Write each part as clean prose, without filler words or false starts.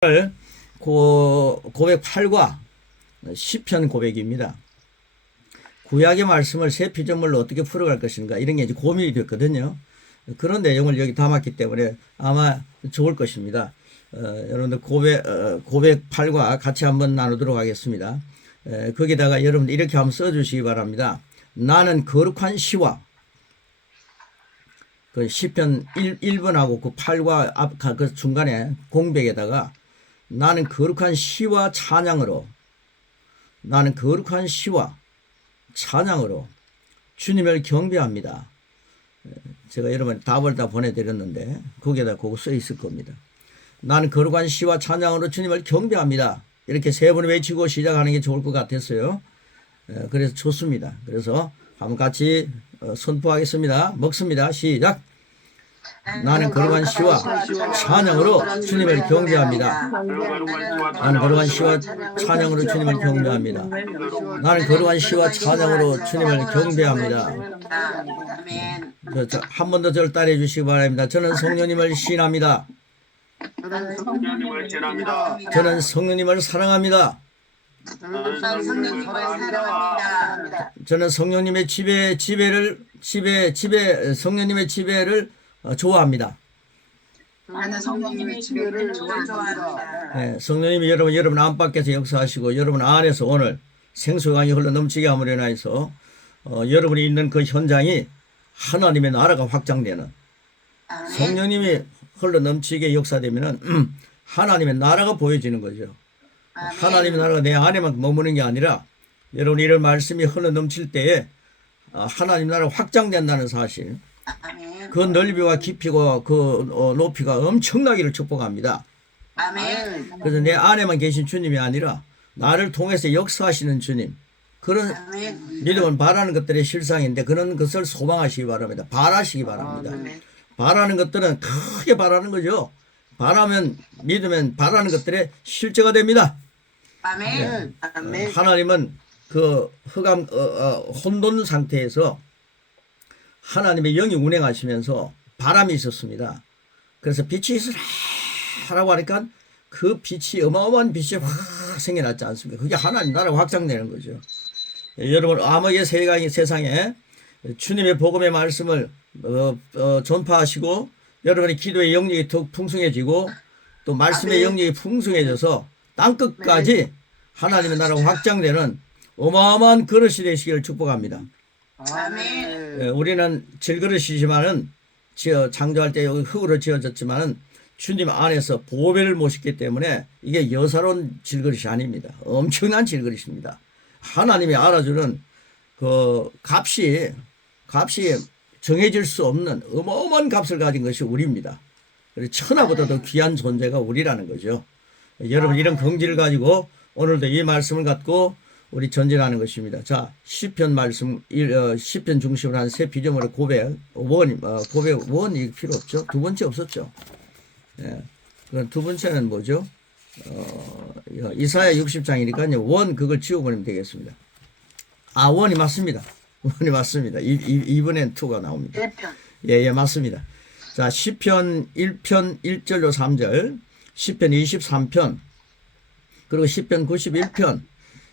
고백 8과 시편 고백입니다. 구약의 말씀을 새 피조물로 어떻게 풀어갈 것인가 이런 게 이제 고민이 됐거든요. 그런 내용을 여기 담았기 때문에 아마 좋을 것입니다. 여러분들 고백 8과 같이 한번 나누도록 하겠습니다. 거기다가 여러분들 이렇게 한번 써주시기 바랍니다. 나는 거룩한 시와 그 시편 1번하고 그 8과 앞 그 중간에 공백에다가 나는 거룩한 시와 찬양으로 나는 거룩한 시와 찬양으로 주님을 경배합니다. 제가 여러분 답을 다 보내드렸는데 거기에다 그거 써 있을 겁니다. 나는 거룩한 시와 찬양으로 주님을 경배합니다. 이렇게 세 번 외치고 시작하는 게 좋을 것 같았어요. 그래서 좋습니다. 그래서 한번 같이 선포하겠습니다. 먹습니다. 시작. 나는 거룩한 시와 찬양으로 주님을 경배합니다. 나는 거룩한 시와 찬양으로 주님을 경배합니다. 나는 거룩한 시와 찬양으로 주님을 경배합니다. 한 번 더 저를 따라해 주시기 바랍니다. 저는 성령님을 신합니다. 저는 성령님을 사랑합니다. 저는 성령님의 성령님의 지배를 좋아합니다. 나는 성령님의 지배를 좋아합니다. 네, 성령님이 여러분 안팎에서 역사하시고 여러분 안에서 오늘 생수강이 흘러 넘치게 함으로 인하여서 여러분이 있는 그 현장이 하나님의 나라가 확장되는 성령님이 흘러 넘치게 역사되면은 하나님의 나라가 보여지는 거죠. 하나님의 나라가 내 안에만 머무는 게 아니라 여러분 이런 말씀이 흘러 넘칠 때에 하나님 나라가 확장된다는 사실, 그 넓이와 깊이와 그 높이가 엄청나기를 축복합니다. 그래서 내 안에만 계신 주님이 아니라 나를 통해서 역사하시는 주님, 그런 믿음은 바라는 것들의 실상인데 그런 것을 소망하시기 바랍니다. 바라시기 바랍니다. 바라는 것들은 크게 바라는 거죠. 바라면 믿으면 바라는 것들의 실제가 됩니다. 네. 하나님은 그 혼돈 상태에서 하나님의 영이 운행하시면서 바람이 있었습니다. 그래서 빛이 있으라라고 하니까 그 빛이 어마어마한 빛이 확 생겨났지 않습니까? 그게 하나님 나라가 확장되는 거죠. 여러분 암흑의 세상에 주님의 복음의 말씀을 전파하시고 여러분의 기도의 영역이 더 풍성해지고 또 말씀의 영역이 풍성해져서 땅끝까지 하나님의 나라가 확장되는 어마어마한 그릇이 되시기를 축복합니다. 우리는 질그릇이지만은 창조할 때 여기 흙으로 지어졌지만은 주님 안에서 보배를 모셨기 때문에 이게 여사로운 질그릇이 아닙니다. 엄청난 질그릇입니다. 하나님이 알아주는 그 값이 정해질 수 없는 어마어마한 값을 가진 것이 우리입니다. 그래서 천하보다도 귀한 존재가 우리라는 거죠. 여러분 이런 긍지를 가지고 오늘도 이 말씀을 갖고 우리 전진하는 것입니다. 자, 시편 말씀, 시편 중심으로 한 새 피조물의 고백 원이 필요 없죠. 두 번째 없었죠. 예. 두 번째는 뭐죠? 이사야 60장이니까요. 원 그걸 지워버리면 되겠습니다. 원이 맞습니다. 원이 맞습니다. 이번엔 투가 나옵니다. 1편. 예, 맞습니다. 자, 시편 1편 1절로 3절, 시편 23편, 그리고 시편 91편,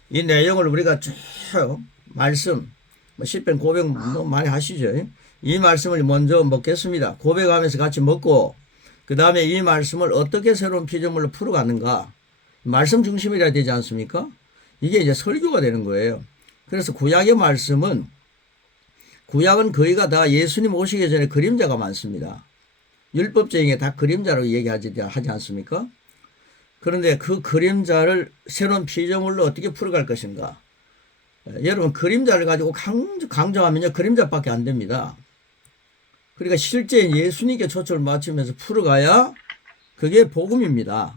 이 내용을 우리가 쭉 말씀, 시편 고백 많이 하시죠. 이 말씀을 먼저 먹겠습니다. 고백하면서 같이 먹고 그 다음에 이 말씀을 어떻게 새로운 피조물로 풀어가는가, 말씀 중심이라 되지 않습니까? 이게 이제 설교가 되는 거예요. 그래서 구약의 말씀은 구약은 거의가 다 예수님 오시기 전에 그림자가 많습니다. 율법적인 게 다 그림자로 얘기하지 않습니까? 그런데 그 그림자를 새로운 피조물로 어떻게 풀어갈 것인가? 여러분 그림자를 가지고 강조하면요 그림자밖에 안 됩니다. 그러니까 실제 예수님께 초점을 맞추면서 풀어가야 그게 복음입니다.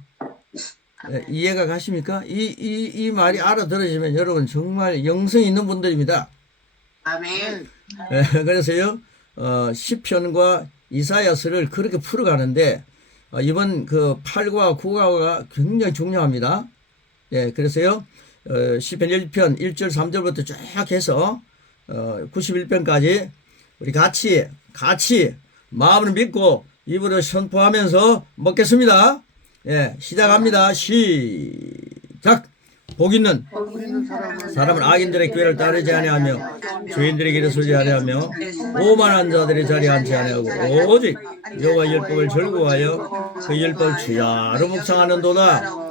이해가 가십니까? 이 말이 알아들어지면 여러분 정말 영성이 있는 분들입니다. 아멘. 그래서요 시편과 이사야서를 그렇게 풀어가는데 이번 그 8과 9과가 굉장히 중요합니다. 예, 그래서요 시편 1편 1절 3절부터 쭉 해서 91편까지 우리 같이 마음을 믿고 입으로 선포하면서 먹겠습니다. 예, 시작합니다. 시작. 복 있는 사람은 악인들의 꾀를 따르지 아니하며 죄인들의 길에 서지 아니하며 오만한 자들의 자리에 앉지 아니하고 오직 여호와의 율법을 즐거워하여 그 율법을 주야로 묵상하는도다.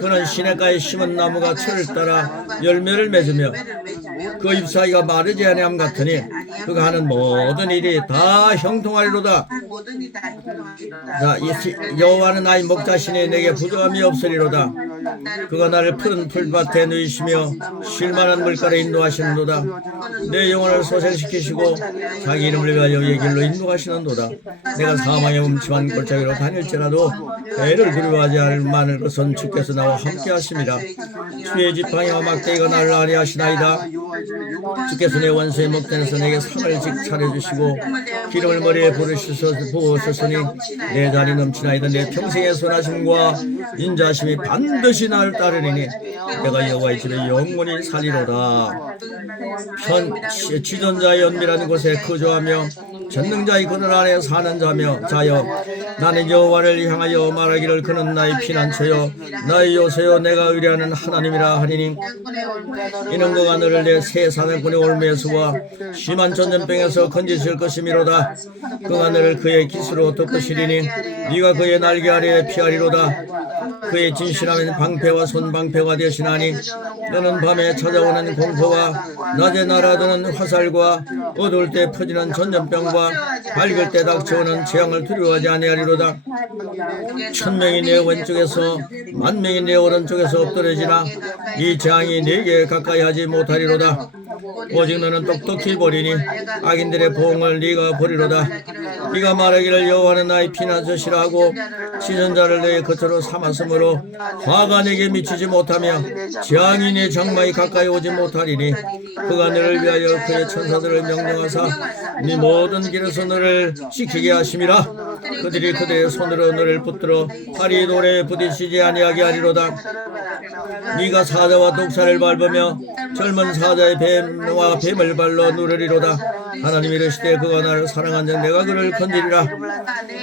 그는 시냇가에 심은 나무가 철을 따라 열매를 맺으며 그 잎사귀가 마르지 아니함 같으니 그가 하는 모든 일이 다 형통하리로다. 자, 여호와는 나의 목자시니 내게 부족함이 없으리로다. 그가 나를 푸른 풀밭에 누이시며 쉴만한 물가에 인도하시는도다. 내 영혼을 소생시키시고 자기 이름을 위하여 여기의 길로 인도하시는도다. 내가 사망의 음침한 골짜기로 다닐지라도 배를 두려워하지 않을 만한 것은 주께서 나와 함께 하심이라. 주의 지팡이와 막대기가 나를 아리하시나이다. 주께서 내 원수의 목전에서 내게 상을 차려주시고 기름을 머리에 부으셨으니 내 잔이 넘치나이다. 내 평생의 선하심과 인자심이 반드시 나를 따르리니 내가 여호와의 집에 영원히 살리로다. 지존자의 은밀한 곳에 거주하며 전능자의 그늘 안에 사는 자여 나는 여호와를 향하여 말하기를 그는 나의 피난처요 나의 요새요 내가 의뢰하는 하나님이라 하리니 이는 그가 너를 내 새 사냥꾼의 올매수와 심한 전염병에서 건지실 것이미로다. 그가 너를 그의 깃으로 덮으시리니 네가 그의 날개 아래에 피하리로다. 그의 진실함은 방패와 손방패가 되시나니 너는 밤에 찾아오는 공포와 낮에 날아드는 화살과 어두울 때 퍼지는 전염병과 밝을 때 닥쳐오는 재앙을 두려워하지 아니하리로다. 천명이 내 왼쪽에서 만명이 내 오른쪽에서 엎드러지나 이 재앙이 네게 가까이 하지 못하리로다. 오직 너는 똑똑히 보리니 악인들의 보응을 네가 보리로다. 네가 말하기를 여호와는 나의 피난처시라 하고 지존자를 너의 거처로 삼았으므로 화가 내게 미치지 못하며 재앙이 내 장막이 가까이 오지 못하리니 그가 너를 위하여 그의 천사들을 명령하사 네 모든 길에서 너를 지키게 하심이라. 그들이 그들의 손으로 너를 붙들어 팔이 돌에 부딪히지 아니하게 하리로다. 네가 사자와 독사를 밟으며 젊은 사자의 뱀과 뱀을 발로 누르리로다. 하나님이 이르시되 그가 나를 사랑한 자 내가 그를 건지리라.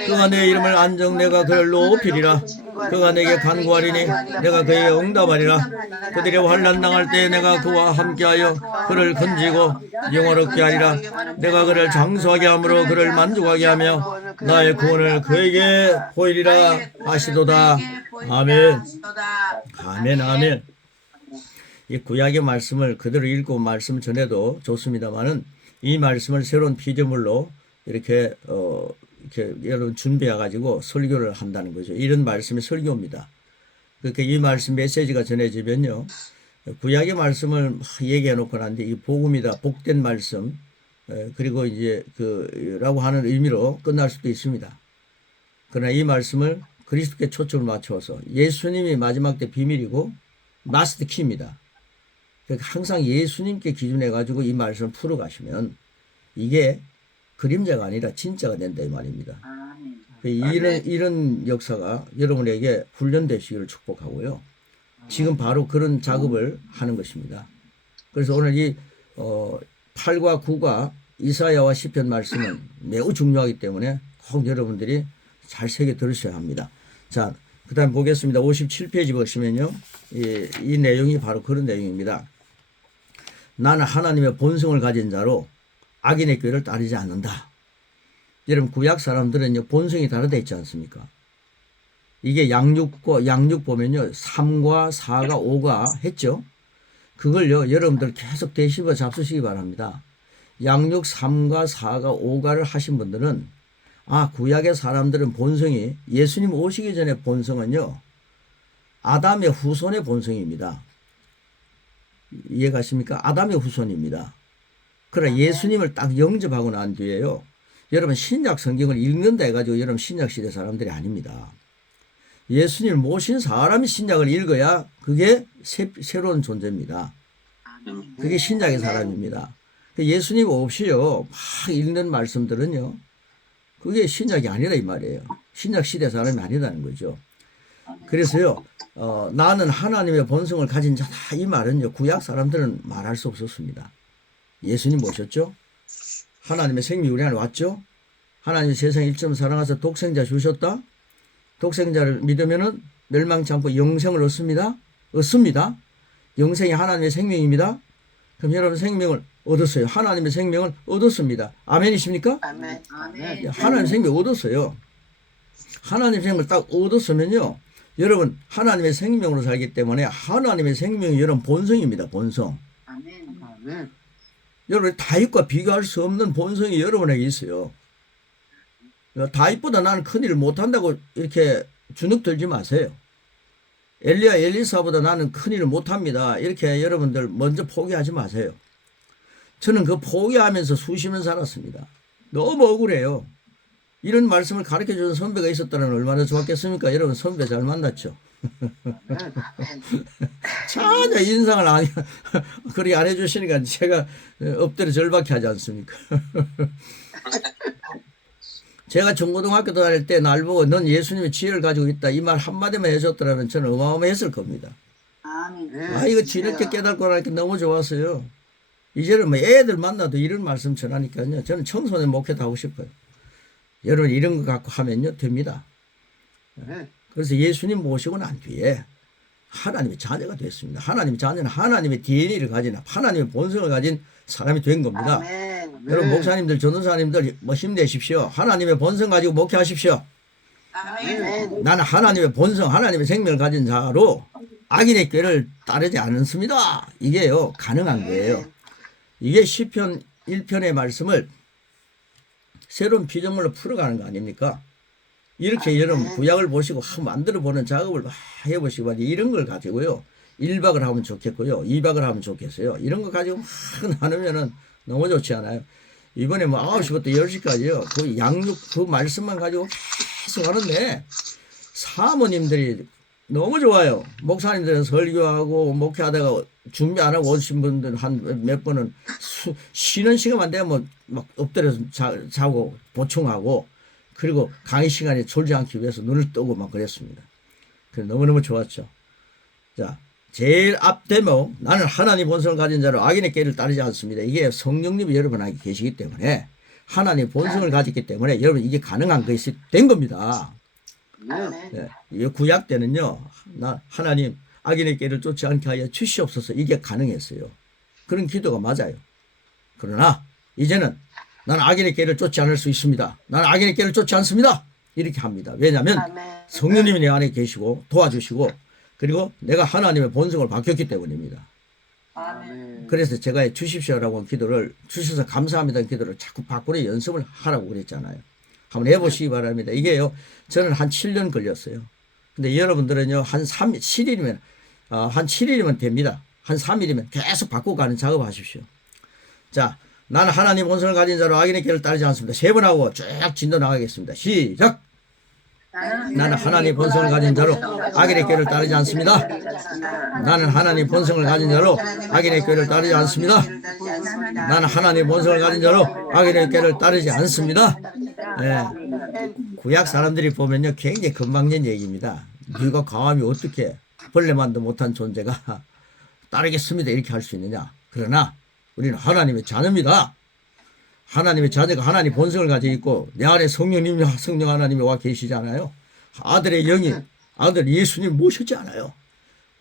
그가 내 이름을 안정 내가 그를 높이리라. 그가 내게 간구하리니 내가 그에게 응답하리라. 그들이 환난 당할 때 내가 그와 함께하여 그를 건지고 영화롭게 하리라. 내가 그를 장수하게 함으로 그를 만족하게 하며 나의 구원을 그에게 보이리라 하시도다. 아멘. 아멘. 아멘. 이 구약의 말씀을 그대로 읽고 말씀 전해도 좋습니다만은 이 말씀을 새로운 피조물로 이렇게 여러분 준비해 가지고 설교를 한다는 거죠. 이런 말씀이 설교입니다. 그러니까 이 말씀 메시지가 전해지면요, 구약의 말씀을 막 얘기해 놓고 난데 이 복음이다, 복된 말씀, 그리고 이제 라고 하는 의미로 끝날 수도 있습니다. 그러나 이 말씀을 그리스도께 초점을 맞춰서 예수님이 마지막 때 비밀이고 마스터 키입니다. 그러니까 항상 예수님께 기준해 가지고 이 말씀을 풀어 가시면 이게 그림자가 아니라 진짜가 된다 이 말입니다. 이런 역사가 여러분에게 훈련되시기를 축복하고요. 지금 바로 그런 작업을 하는 것입니다. 그래서 오늘 이 8과 9가 이사야와 시편 말씀은 매우 중요하기 때문에 꼭 여러분들이 잘 새겨 들으셔야 합니다. 자, 그 다음 보겠습니다. 57페이지 보시면요, 이 내용이 바로 그런 내용입니다. 나는 하나님의 본성을 가진 자로 악인의 꾀를 따르지 않는다. 여러분 구약 사람들은요 본성이 다르다 했지 않습니까? 이게 양육 보면요 3과 4가 5가 했죠. 그걸요 여러분들 계속 되씹어 잡수시기 바랍니다. 양육 3과 4가 5가를 하신 분들은 구약의 사람들은 본성이 예수님 오시기 전에 본성은요 아담의 후손의 본성입니다. 이해가십니까? 아담의 후손입니다. 그러나 예수님을 딱 영접하고 난 뒤에요. 여러분 신약 성경을 읽는다 해가지고 여러분 신약 시대 사람들이 아닙니다. 예수님을 모신 사람이 신약을 읽어야 그게 새로운 존재입니다. 그게 신약의 사람입니다. 예수님 없이요 막 읽는 말씀들은요 그게 신약이 아니라 이 말이에요. 신약 시대 사람이 아니라는 거죠. 그래서요 나는 하나님의 본성을 가진 자다 이 말은요 구약 사람들은 말할 수 없었습니다. 예수님 모셨죠? 하나님의 생명이 우리 안에 왔죠? 하나님이 세상 일점 사랑하사 독생자 주셨다? 독생자를 믿으면은 멸망치 않고 영생을 얻습니다. 얻습니다. 영생이 하나님의 생명입니다. 그럼 여러분 생명을 얻었어요. 하나님의 생명을 얻었습니다. 아멘이십니까? 아멘. 아멘. 하나님의 생명 얻었어요. 하나님의 생명을 딱 얻었으면요. 여러분 하나님의 생명으로 살기 때문에 하나님의 생명이 여러분 본성입니다. 본성. 아멘. 아멘. 여러분 다윗과 비교할 수 없는 본성이 여러분에게 있어요. 다윗보다 나는 큰일을 못한다고 이렇게 주눅 들지 마세요. 엘리야 엘리사보다 나는 큰일을 못합니다. 이렇게 여러분들 먼저 포기하지 마세요. 저는 그 포기하면서 수십 년 살았습니다. 너무 억울해요. 이런 말씀을 가르쳐주는 선배가 있었다면 얼마나 좋았겠습니까? 여러분 선배 잘 만났죠? 전혀 인상을 그렇게 안 해주시니까 제가 엎드려 절박해 하지 않습니까? 제가 중고등학교 다닐 때 날 보고 넌 예수님의 지혜를 가지고 있다 이 말 한마디만 해줬더라면 저는 어마어마했을 겁니다. 아멘. 이거 뒤늦게 깨닫고 나니까 너무 좋았어요. 이제는 뭐 애들 만나도 이런 말씀 전하니까요. 저는 청소년 목회도 하고 싶어요. 여러분 이런 거 갖고 하면요 됩니다. 그래서 예수님 모시고 난 뒤에 하나님의 자녀가 됐습니다. 하나님의 자녀는 하나님의 DNA를 가진 하나님의 본성을 가진 사람이 된 겁니다. 아멘. 여러분 목사님들 전도사님들 뭐 힘내십시오. 하나님의 본성 가지고 목회하십시오. 아멘. 나는 하나님의 본성 하나님의 생명을 가진 자로 악인의 꾀를 따르지 않습니다. 이게요 가능한 거예요. 이게 시편 1편의 말씀을 새로운 피조물로 풀어가는 거 아닙니까? 이렇게 여러분 구약을 보시고 만들어 보는 작업을 막 해보시고 이런 걸 가지고요 1박을 하면 좋겠고요 2박을 하면 좋겠어요. 이런 거 가지고 막 나누면은 너무 좋지 않아요? 이번에 뭐 9시부터 10시까지요 그 양육 그 말씀만 가지고 계속 하는데 사모님들이 너무 좋아요. 목사님들은 설교하고 목회하다가 준비 안 하고 오신 분들 한 몇 번은 쉬는 시간만 되면 막 엎드려서 자고 보충하고 그리고 강의 시간에 졸지 않기 위해서 눈을 뜨고 막 그랬습니다. 그래서 너무너무 좋았죠. 자, 제일 앞 대목 나는 하나님 본성을 가진 자로 악인의 꾀를 따르지 않습니다. 이게 성령님이 여러분에게 계시기 때문에 하나님 본성을 가졌기 때문에 여러분 이게 가능한 것이 된 겁니다. 예, 이 구약 때는요, 하나님 악인의 꾀를 쫓지 않게 하여 주시옵소서 이게 가능했어요. 그런 기도가 맞아요. 그러나 이제는 나는 악인의 꾀를 쫓지 않을 수 있습니다. 나는 악인의 꾀를 쫓지 않습니다. 이렇게 합니다. 왜냐하면 성령님이 내 안에 계시고 도와주시고 그리고 내가 하나님의 본성을 바뀌었기 때문입니다. 아멘. 그래서 제가 주십시오라고 한 기도를 주셔서 감사합니다는 기도를 자꾸 바꾸는 연습을 하라고 그랬잖아요. 한번 해보시기 바랍니다. 이게요, 저는 한 7년 걸렸어요. 근데 여러분들은요, 한 7일이면 됩니다. 한 3일이면 계속 바꿔가는 작업 하십시오. 자, 나는 하나님 본성을 가진 자로 악인의 꾀를 따르지 않습니다. 3번 하고 쭉 진도 나가겠습니다. 시작! 나는 하나님 본성을 가진 자로 악인의 꾀를 따르지 않습니다. 나는 하나님 본성을 가진 자로 악인의 꾀를 따르지 않습니다. 나는 하나님 본성을 가진 자로 악인의 꾀를 따르지 않습니다. 예. 구약 사람들이 보면요 굉장히 금방진 얘기입니다. 네가 감히 어떻게 벌레만도 못한 존재가 따르겠습니다 이렇게 할 수 있느냐. 그러나 우리는 하나님의 자녀입니다. 하나님의 자녀가 하나님 본성을 가지고 있고 내 안에 성령 하나님이 와 계시잖아요. 아들의 영이 아들 예수님 모셨지 않아요.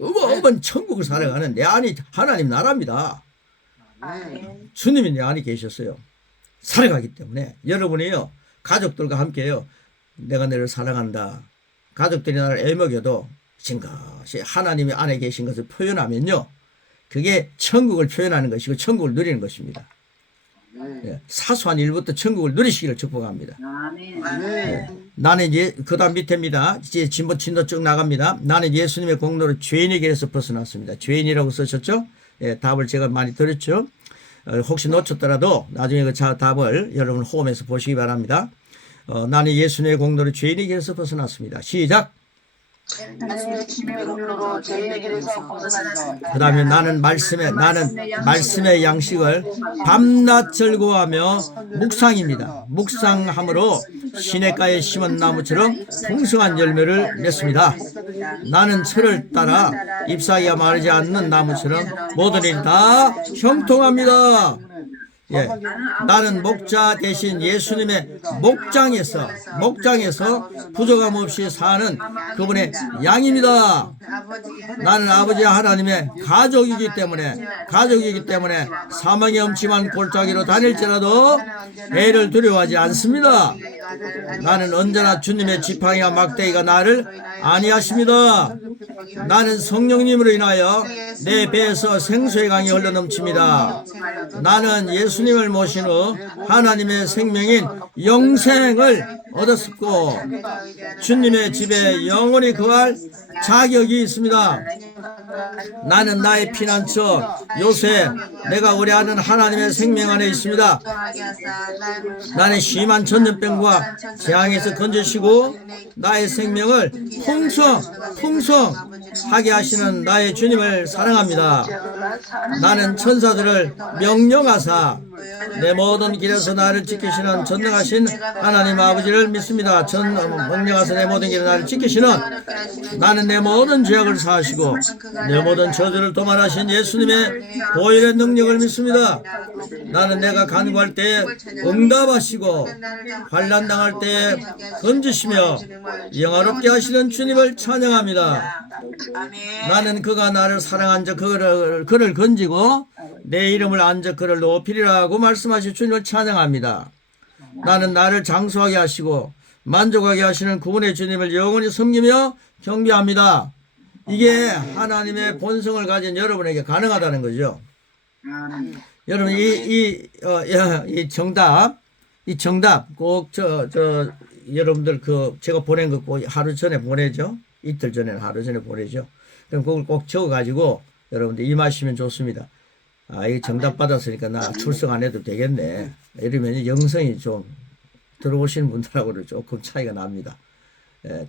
어마어마한 천국을 살아가는 내 안이 하나님 나라입니다. 주님이 내 안에 계셨어요. 살아가기 때문에 여러분이요 가족들과 함께요 내가 너를 사랑한다. 가족들이 나를 애먹여도 진것이 하나님이 안에 계신 것을 표현하면요 그게 천국을 표현하는 것이고 천국을 누리는 것입니다. 예, 사소한 일부터 천국을 누리시기를 축복합니다. 예, 나는 그 다음 밑에입니다. 이제 진도 쭉 나갑니다. 나는 예수님의 공로로 죄인의 길에서 벗어났습니다. 죄인이라고 쓰셨죠? 예, 답을 제가 많이 드렸죠. 혹시 놓쳤더라도 나중에 그 답을 여러분 홈에서 보시기 바랍니다. 나는 예수님의 공로로 죄인의 길에서 벗어났습니다. 시작! 그 다음에 나는 말씀의 양식을 밤낮 즐거워하며 묵상입니다. 묵상함으로 시냇가에 심은 나무처럼 풍성한 열매를 맺습니다. 나는 철을 따라 잎사귀가 마르지 않는 나무처럼 모든 일이 다 형통합니다. 예, 나는 목자 대신 예수님의 목장에서 부족함 없이 사는 그분의 양입니다. 나는 아버지 하나님의 가족이기 때문에 사망의 엄침한 골짜기로 다닐지라도 해를 두려워하지 않습니다. 나는 언제나 주님의 지팡이와 막대기가 나를 안위하십니다. 나는 성령님으로 인하여 내 배에서 생수의 강이 흘러넘칩니다. 나는 예수님을 모신 후 하나님의 생명인 영생을 얻었고 주님의 집에 영원히 거할 자격이 있습니다. 나는 나의 피난처 요새 내가 의뢰하는 하나님의 생명 안에 있습니다. 나는 심한 전염병과 재앙에서 건져주시고 나의 생명을 풍성하게 하시는 나의 주님을 사랑합니다. 나는 천사들을 명령하사 내 모든 길에서 나를 지키시는 전능하신 하나님 아버지를 믿습니다. 명령하사 내 모든 길에 나를 지키시는 나는 내 모든 죄악을 사하시고 내 모든 저주를 도말하신 예수님의 보혈의 능력을 믿습니다. 나는 내가 간구할 때에 응답하시고 환난 당할 때에 건지시며 영화롭게 하시는 주님을 찬양합니다. 나는 그가 나를 사랑한 적 그를 건지고 내 이름을 안 적 그를 높이리라고 말씀하신 주님을 찬양합니다. 나는 나를 장수하게 하시고 만족하게 하시는 그분의 주님을 영원히 섬기며 경배합니다. 이게 하나님의 본성을 가진 여러분에게 가능하다는 거죠. 여러분 이 정답 꼭 여러분들 제가 보낸 거 꼭 하루 전에 보내죠. 이틀 전에는 하루 전에 보내죠. 그럼 그걸 꼭 적어가지고 여러분들 임하시면 좋습니다. 이 정답 받았으니까 나 출석 안 해도 되겠네. 이러면 영성이 좀 들어오시는 분들하고는 조금 차이가 납니다.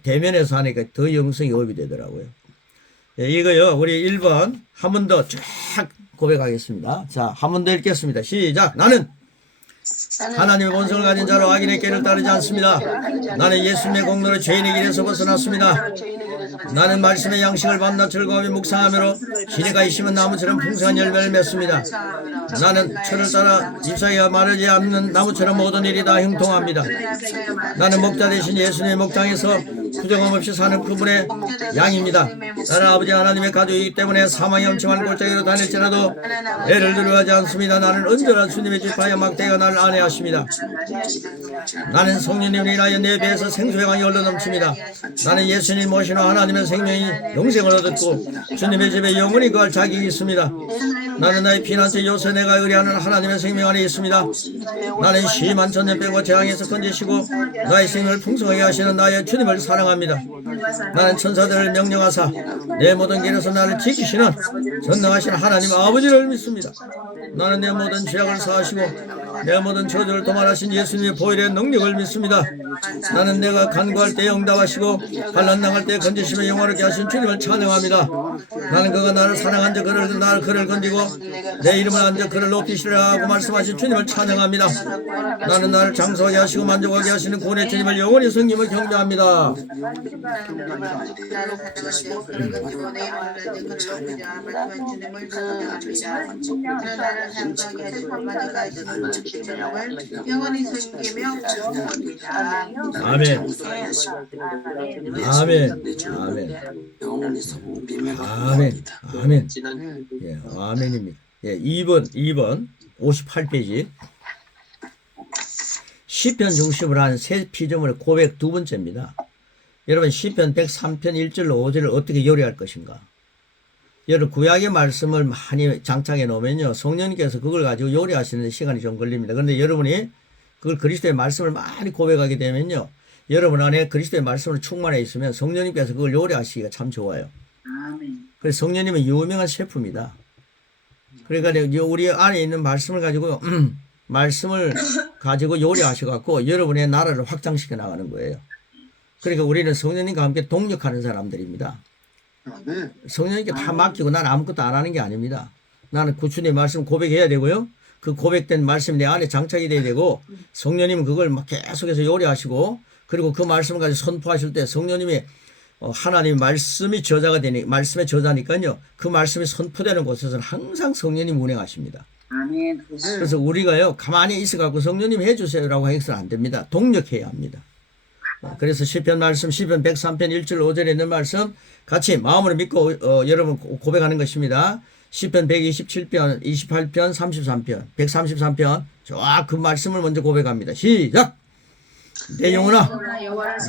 대면에서 하니까 더 영성이 업이 되더라고요. 이거요, 우리 1번 한 번 더 쫙 고백하겠습니다. 자, 한 번 더 읽겠습니다. 시작. 나는 하나님의 본성을 가진 자로 악인의 길을 따르지 않습니다. 나는 예수님의 공로로 죄인의 길에서 벗어났습니다. 나는 말씀의 양식을 받나 즐거움이 묵상함으로 시내가 있으면 나무처럼 풍성한 열매를 맺습니다. 나는 철을 따라 잎사귀가 마르지 않는 나무처럼 모든 일이 다 형통합니다. 나는 목자 대신 예수님의 목장에서 부정함 없이 사는 그분의 양입니다. 나는 아버지 하나님의 가족이기 때문에 사망의 엄청한 골짜기로 다닐지라도 애를 두려워하지 않습니다. 나는 언제나 주님의 지팡이와 막대기가 나를 안위하십니다. 나는 성령님을 인하여 내 배에서 생수의 강이 흘러넘칩니다. 나는 예수님 모신 후 하나님의 생명이 영생을 얻었고 주님의 집에 영원히 거할 자격이 있습니다. 나는 나의 피난처 요새 내가 의뢰하는 하나님의 생명 안에 있습니다. 나는 심한 전염병과 재앙에서 건지시고 나의 생명을 풍성하게 하시는 나의 주님을 사랑합니다. 나는 천사들을 명령하사 내 모든 길에서 나를 지키시는 전능하신 하나님 아버지를 믿습니다. 나는 내 모든 죄악을 사하시고 내 모든 저주를 도말하신 예수님의 보혈의 능력을 믿습니다. 나는 내가 간구할 때 응답하시고 환난 당할 때 건지시며 영화롭게 하신 주님을 찬양합니다. 나는 그가 나를 사랑한 적 그를 건지고 내 이름을 안 적 그를 높이시라고 말씀하신 주님을 찬양합니다. 나는 나를 장수하게 하시고 만족하게 하시는 구원의 주님을 영원히 섬기며 경배합니다. 아멘. 아멘. 아멘. 아멘. 예, 아멘입니다. 예, 2번 58페이지. 시편 중심으로 한 세 피조물의 고백 두 번째입니다. 여러분 시편 103편 1절로 5절을 어떻게 요리할 것인가? 여러분 구약의 말씀을 많이 장착해 놓으면요 성령님께서 그걸 가지고 요리하시는 시간이 좀 걸립니다. 그런데 여러분이 그걸 그리스도의 말씀을 많이 고백하게 되면요 여러분 안에 그리스도의 말씀으로 충만해 있으면 성령님께서 그걸 요리하시기가 참 좋아요. 그래서 성령님은 유명한 셰프입니다. 그러니까 우리 안에 있는 말씀을 가지고 요리하셔갖고 여러분의 나라를 확장시켜 나가는 거예요. 그러니까 우리는 성령님과 함께 동력하는 사람들입니다. 성령님께 다 맡기고 난 아무것도 안 하는 게 아닙니다. 나는 구주의 말씀 고백해야 되고요. 그 고백된 말씀이 내 안에 장착이 돼야 되고 성령님은 그걸 막 계속해서 요리하시고 그리고 그 말씀을 가지고 선포하실 때 성령님이 하나님 말씀이 저자가 되니 말씀의 저자니까요. 그 말씀이 선포되는 곳에서는 항상 성령님 운행하십니다. 아멘. 그래서 우리가요 가만히 있어갖고 성령님 해주세요라고 해서는 안 됩니다. 독력해야 합니다. 그래서 시편 말씀 시편 103편 1절 5절에 있는 말씀 같이 마음으로 믿고 여러분 고백하는 것입니다. 시편 127편 28편 33편 133편 쫙 그 말씀을 먼저 고백합니다. 시작. 내 영혼아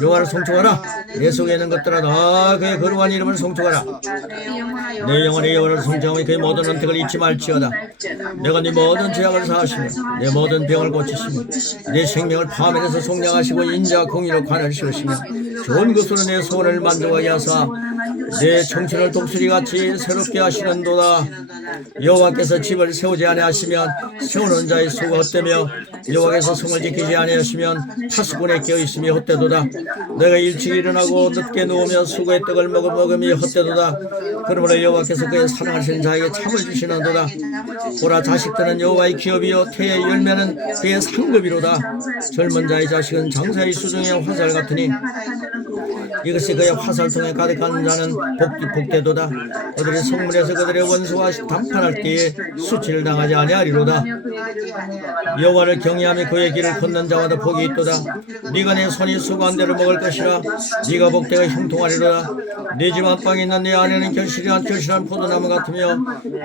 여호와를 송축하라. 내 속에 있는 것들아 다 그의 거룩한 이름을 송축하라. 내 영혼의 여호와를 송축하며 그의 모든 은택을 잊지 말지어다. 내가 네 모든 죄악을 사하시며 내 모든 병을 고치시며 내 생명을 파멸해서 속량하시고 인자와 공의로 관을 씌우시며 좋은 것으로 내 소원을 만족하게 하사 내 청춘을 독수리같이 새롭게 하시는도다. 여호와께서 집을 세우지 아니하시면 세우는 자의 수가 헛되며 여호와께서 성을 지키지 아니하시면 타수꾼의 깨어있음이 헛되도다. 내가 일찍 일어나고 늦게 누우며 수고의 떡을 먹음이 헛되도다. 그러므로 여호와께서 그의 사랑하시는 자에게 참을 주시는도다. 보라 자식들은 여호와의 기업이요 태의 열매는 그의 상급이로다. 젊은 자의 자식은 장사의 수중의 화살 같으니 이것이 그의 화살통에 가득한 자는 복되도다. 그들이 성문에서 그들의 원수와 담판할 때에 수치를 당하지 아니하리로다. 여호와를 경외하며 그의 길을 걷는 자마다 복이 있도다. 네가 내 손이 수고한 대로 먹을 것이라. 네가 복되어 형통하리로다. 네 집 안방에 있는 네 아내는 결실한 포도나무 같으며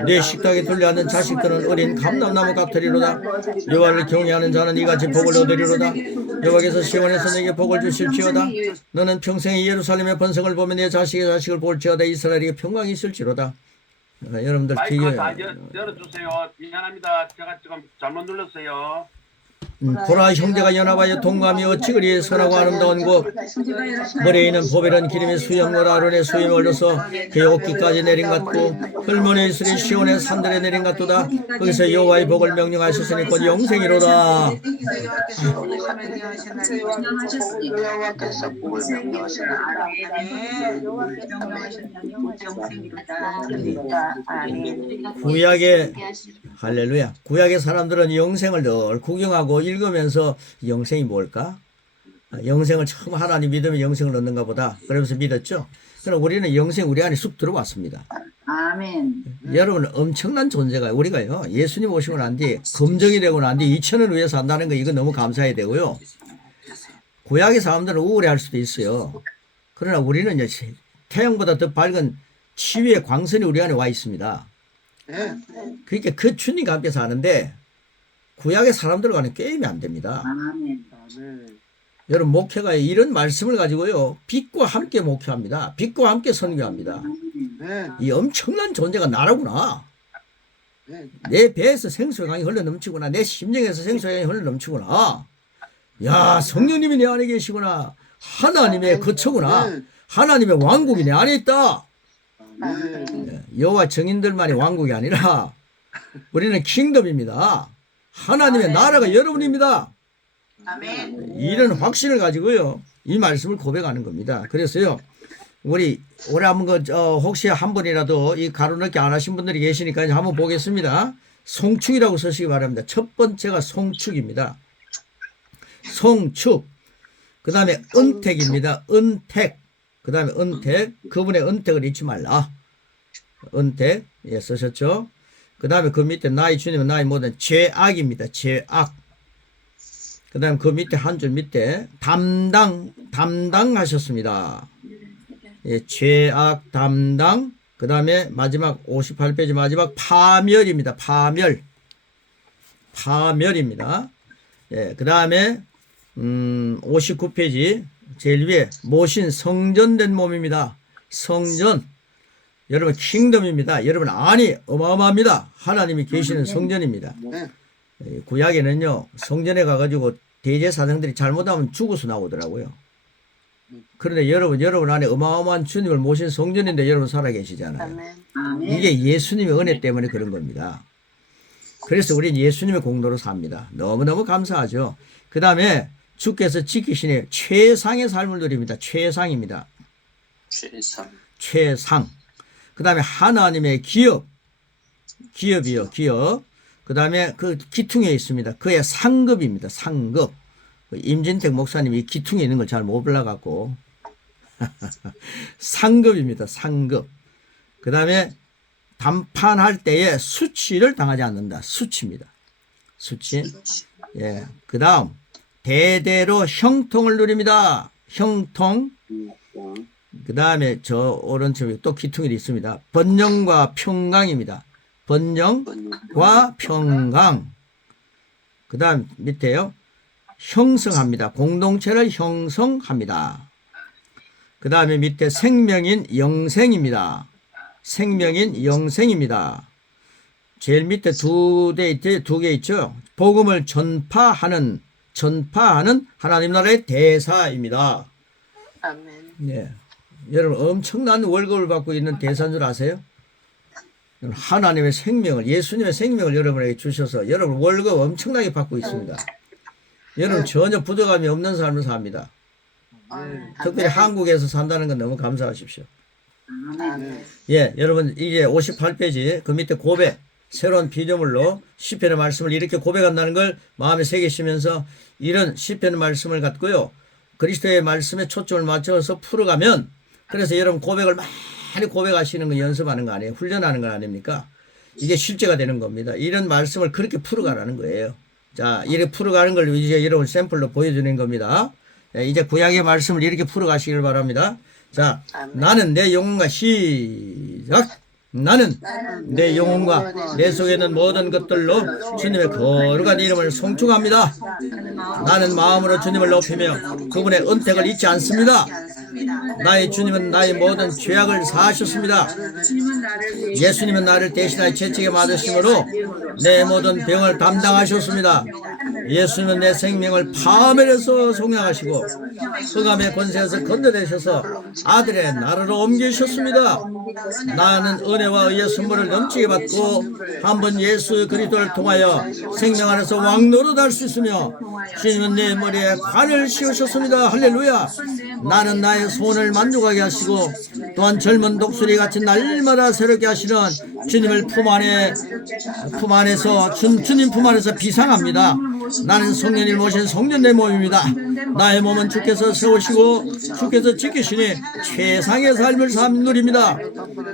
네 식탁에 둘려앉은 자식들은 어린 감람나무 같으리로다. 여호와를 경외하는 자는 이같이 복을 얻으리로다. 여호와께서 시온에서 내게 복을 주실지어다. 너는 평생에 예루살렘의 번성을 보며 내 자식의 자식을 볼지어다. 이스라엘에게 평강이 있을지로다. 여러분들 마이크 다 열어주세요. 미안합니다. 제가 지금 잘못 눌렀어요. 보라 형제가 연합하여 동감이 어찌 그리 선하고 아름다운 곳 머리에 있는 보배는 기름의 수염과 아론의 수염이 올려서 그의 어깨까지 내린 같고 헐몬의 이슬이 시온의 산들에 내린 같도다. 거기서 여호와의 복을 명령하셨으니 곧 영생이로다. 구약의 할렐루야. 구약의 사람들은 영생을 늘 구경하고 읽으면서 영생이 뭘까? 영생을 처음 하나님 믿으면 영생을 얻는가 보다. 그러면서 믿었죠. 그럼 우리는 영생 우리 안에 쑥 들어왔습니다. 아멘. 여러분 엄청난 존재가 우리가요. 예수님 오시고 난 뒤에 검정이 되고 난 뒤에 2000을 위해서 산다는 거 이거 너무 감사해야 되고요. 구약의 사람들은 우울해할 수도 있어요. 그러나 우리는 이제 태양보다 더 밝은 치유의 광선이 우리 안에 와 있습니다. 그러니까 그 주님과 함께 사는데 구약의 사람들과는 게임이 안 됩니다. 아멘. 여러분 목회가 이런 말씀을 가지고요. 빛과 함께 목회합니다. 빛과 함께 선교합니다. 이 엄청난 존재가 나라구나. 내 배에서 생수의 강이 흘러넘치구나. 내 심령에서 생수의 강이 흘러넘치구나. 야 성령님이 내 안에 계시구나. 하나님의 거처구나. 하나님의 왕국이 내 안에 있다. 여호와 증인들만이 왕국이 아니라 우리는 킹덤입니다. 하나님의 나라가 여러분입니다. 아멘. 이런 확신을 가지고요 이 말씀을 고백하는 겁니다. 그래서요 우리 올해 한번 혹시 한 번이라도 이 가로넣기 안 하신 분들이 계시니까 이제 한번 보겠습니다. 송축이라고 쓰시기 바랍니다. 첫 번째가 송축입니다. 송축. 그 다음에 은택입니다. 은택. 그 다음에 은택. 그분의 은택을 잊지 말라. 은택. 예, 쓰셨죠? 그 다음에 그 밑에 나의 주님은 나의 모든 죄악입니다. 죄악. 그 다음에 그 밑에 한 줄 밑에 담당하셨습니다. 예, 죄악 담당. 그 다음에 마지막 58페이지 마지막 파멸입니다. 파멸입니다. 예, 그 다음에 59페이지 제일 위에 모신 성전된 몸입니다. 성전. 여러분 킹덤입니다. 여러분 안이 어마어마합니다. 하나님이 계시는 성전입니다. 구약에는요 성전에 가가지고 대제사장들이 잘못하면 죽어서 나오더라고요. 그런데 여러분 안에 어마어마한 주님을 모신 성전인데 여러분 살아계시잖아요. 이게 예수님의 은혜 때문에 그런 겁니다. 그래서 우리는 예수님의 공로로 삽니다. 너무너무 감사하죠. 그 다음에 주께서 지키시니 최상의 삶을 누립니다. 최상입니다. 최상. 그 다음에 하나님의 기업이요. 그 다음에 그 기퉁에 있습니다. 그의 상급입니다. 상급. 임진택 목사님이 기퉁에 있는 걸 잘 못 몰라갖고 상급입니다. 상급. 그 다음에 담판할 때에 수치를 당하지 않는다. 수치입니다. 수치. 예. 그 다음, 대대로 형통을 누립니다. 형통. 그 다음에 저 오른쪽에 또 기퉁이 있습니다. 번영과 평강입니다. 번영과 평강. 그 다음 밑에요. 형성합니다. 공동체를 형성합니다. 그 다음에 밑에 생명인 영생입니다. 생명인 영생입니다. 제일 밑에 두 개 있죠. 복음을 전파하는 하나님 나라의 대사입니다. 아멘. 네. 여러분 엄청난 월급을 받고 있는 대사인 줄 아세요? 하나님의 생명을, 예수님의 생명을 여러분에게 주셔서 여러분 월급 엄청나게 받고 있습니다. 여러분 전혀 부족함이 없는 삶을 삽니다. 특별히 한국에서 산다는 건 너무 감사하십시오. 예, 여러분 이제 58페이지 그 밑에 고백, 새로운 피조물로 시편의 말씀을 이렇게 고백한다는 걸 마음에 새기시면서 이런 시편의 말씀을 갖고요, 그리스도의 말씀에 초점을 맞춰서 풀어가면, 그래서 여러분 고백을 많이 고백하시는 거 연습하는 거 아니에요? 훈련하는 거 아닙니까? 이게 실제가 되는 겁니다. 이런 말씀을 그렇게 풀어가라는 거예요. 자, 이렇게 풀어가는 걸 이제 여러분 샘플로 보여주는 겁니다. 네, 이제 구약의 말씀을 이렇게 풀어가시길 바랍니다. 자, 나는 내 영혼과 시작. 나는 내 영혼과 내 속에 있는 모든 것들로 주님의 거룩한 이름을 송축합니다. 나는 마음으로 주님을 높이며 그분의 은택을 잊지 않습니다. 나의 주님은 나의 모든 죄악을 사하셨습니다. 예수님은 나를 대신하여 채찍에 맞으심으로 내 모든 병을 담당하셨습니다. 예수님은 내 생명을 파멸해서 속량하시고 흑암의 권세에서 건져내셔서 아들의 나라로 옮기셨습니다. 나는 은혜와 의의 선물을 넘치게 받고 한번 예수 그리스도를 통하여 생명 안에서 왕노릇할 수 있으며 주님은 내 머리에 관을 씌우셨습니다. 할렐루야. 나는 나의 소원을 만족하게 하시고 또한 젊은 독수리 같이 날마다 새롭게 하시는 주님을 품 안에서 주님 품 안에서 비상합니다. 나는 성령을 모신 성령 내 몸입니다. 나의 몸은 주께서 세우시고 주께서 지키시니 최상의 삶을 누립니다.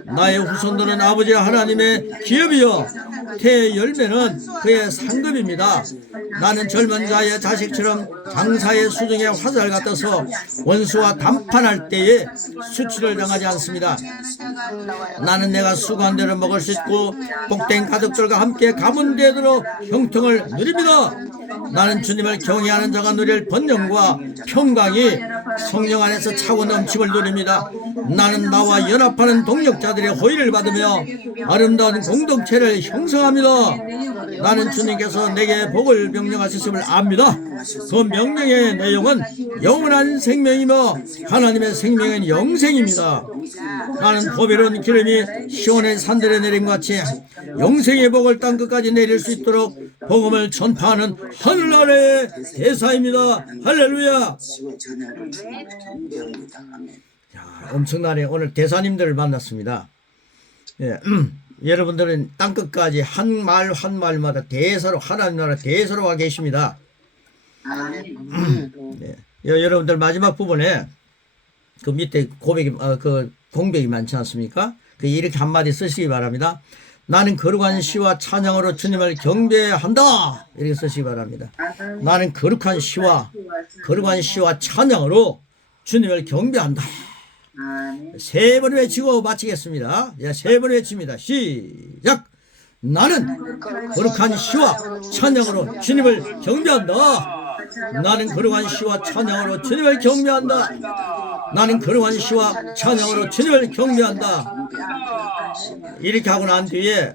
나의 후손들은 아버지 하나님의 기업이요 태의 열매는 그의 상급입니다. 나는 젊은 자의 자식처럼 장사의 수중에 화살 같아서 원수와 담판할 때에 수치를 당하지 않습니다. 나는 내가 수고한 대로 먹을 수 있고 복된 가족들과 함께 가문 되도록 형통을 누립니다. 나는 주님을 경외하는 자가 누릴 번영과 평강이 성령 안에서 차고 넘침을 누립니다. 나는 나와 연합하는 동력자들의 호의를 받으며 아름다운 공동체를 형성합니다. 나는 주님께서 내게 복을 명령하셨음을 압니다. 그 명령의 내용은 영원한 생명이며 하나님의 생명은 영생입니다. 나는 보배로운 기름이 시온의 산들에 내린 것 같이 영생의 복을 땅끝까지 내릴 수 있도록 복음을 전파하는 하늘나라의 대사입니다. 할렐루야. 자, 엄청나네. 오늘 대사님들을 만났습니다. 예, 여러분들은 땅끝까지 한 말 한 말마다 대사로 하나님 나라 대사로 와 계십니다. 네. 여러분들 마지막 부분에 그 밑에 그 공백이 많지 않습니까? 그 이렇게 한마디 쓰시기 바랍니다. 나는 거룩한 시와 찬양으로 주님을 경배한다. 이렇게 쓰시기 바랍니다. 나는 거룩한 시와 찬양으로 주님을 경배한다. 세 번 외치고 마치겠습니다. 세 번 외칩니다. 시작. 나는 거룩한 시와 찬양으로 주님을 경배한다. 나는 거룩한 시와 찬양으로 주님을 경배한다. 나는 거룩한 시와 찬양으로 주님을 경배한다. 이렇게 하고 난 뒤에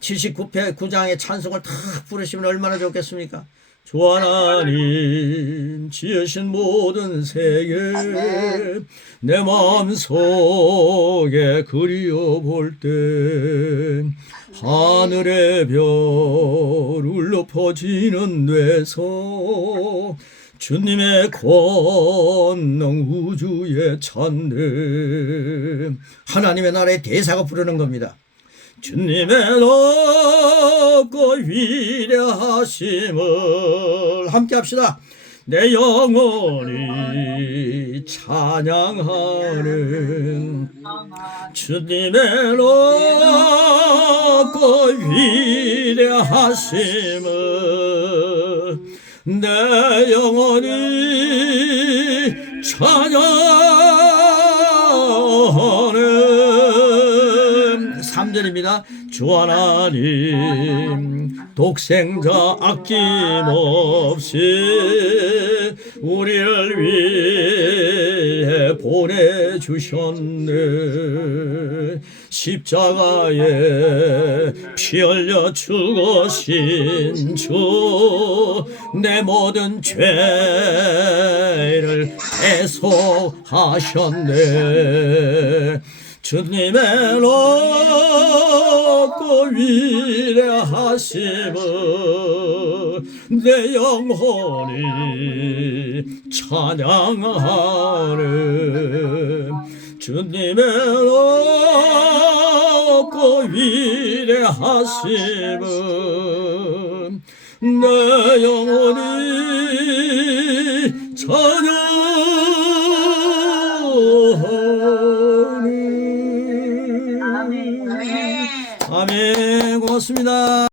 79장의 찬송을 탁 부르시면 얼마나 좋겠습니까? 주 하나님 지으신 모든 세계 내 마음속에 그리워볼 때 하늘의 별 울려 퍼지는 뇌서 주님의 권능 우주에 찬네. 하나님의 나라의 대사가 부르는 겁니다. 주님의 높고 위대하심을 함께 합시다. 내 영혼이 찬양하는 주님의 높고 위대하심을 내 영혼이 찬양하네. 3절입니다. 주 하나님 독생자 아낌없이 우리를 위해 보내주셨네. 십자가에 피 흘려 죽으신 주 내 모든 죄를 애속하셨네. 주님의 높고 위대하심을 내 영혼이 찬양하네. 주님의 높고 위대하심을 내 영혼이 찬양하네. 아멘. 고맙습니다.